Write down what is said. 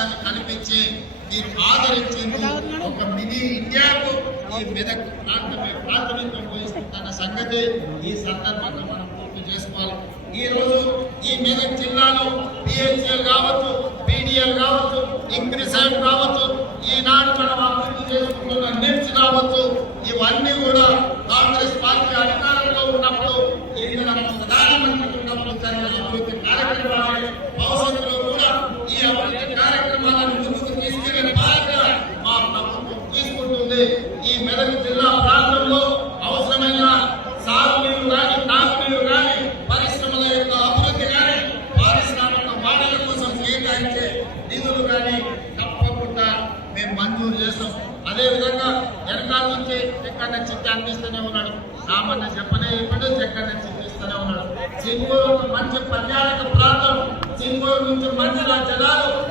అవకాశాన్ని కల్పించి మీరు ఆదరించింది ఒక మినీ ఇండియాకు ఈ మెదక్ ప్రాంతమే ప్రాతినిధ్యం వహిస్తున్న సంగతి ఈ సందర్భంగా మనం పూర్తి చేసుకోవాలి. ఈ రోజు ఈ మెదక్ జిల్లాలో పిహెచ్ఎల్ కావచ్చు పీడిఎల్ కావచ్చు ఇంగ్రిసైడ్ కావచ్చు ఈనాడు మనం అభివృద్ధి చేసుకుంటున్న నిమ్స్ కావచ్చు ఇవన్నీ కూడా తీసుకుంటుంది ఈ మెదక్ జిల్లా ప్రాంతంలో అవసరమైన సాగునీరు కానీ తాగునీరు కానీ పరిశ్రమల యొక్క అభివృద్ధి కానీ పారిశ్రామిక వాడల కోసం కేటాయించే నిధులు కానీ తప్పకుండా మేము మంజూరు చేస్తాం. అదేవిధంగా వెనకాల నుంచి చెక్కన్న చిట్టి అందిస్తూనే ఉన్నాడు. రామన్న చెప్పనే ఇప్పుడు చెక్కన్న చిట్టి ఇస్తూనే ఉన్నాడు. చింగూరు మంచి పర్యాటక ప్రాంతం. చింగూరు నుంచి మంచి జనాలు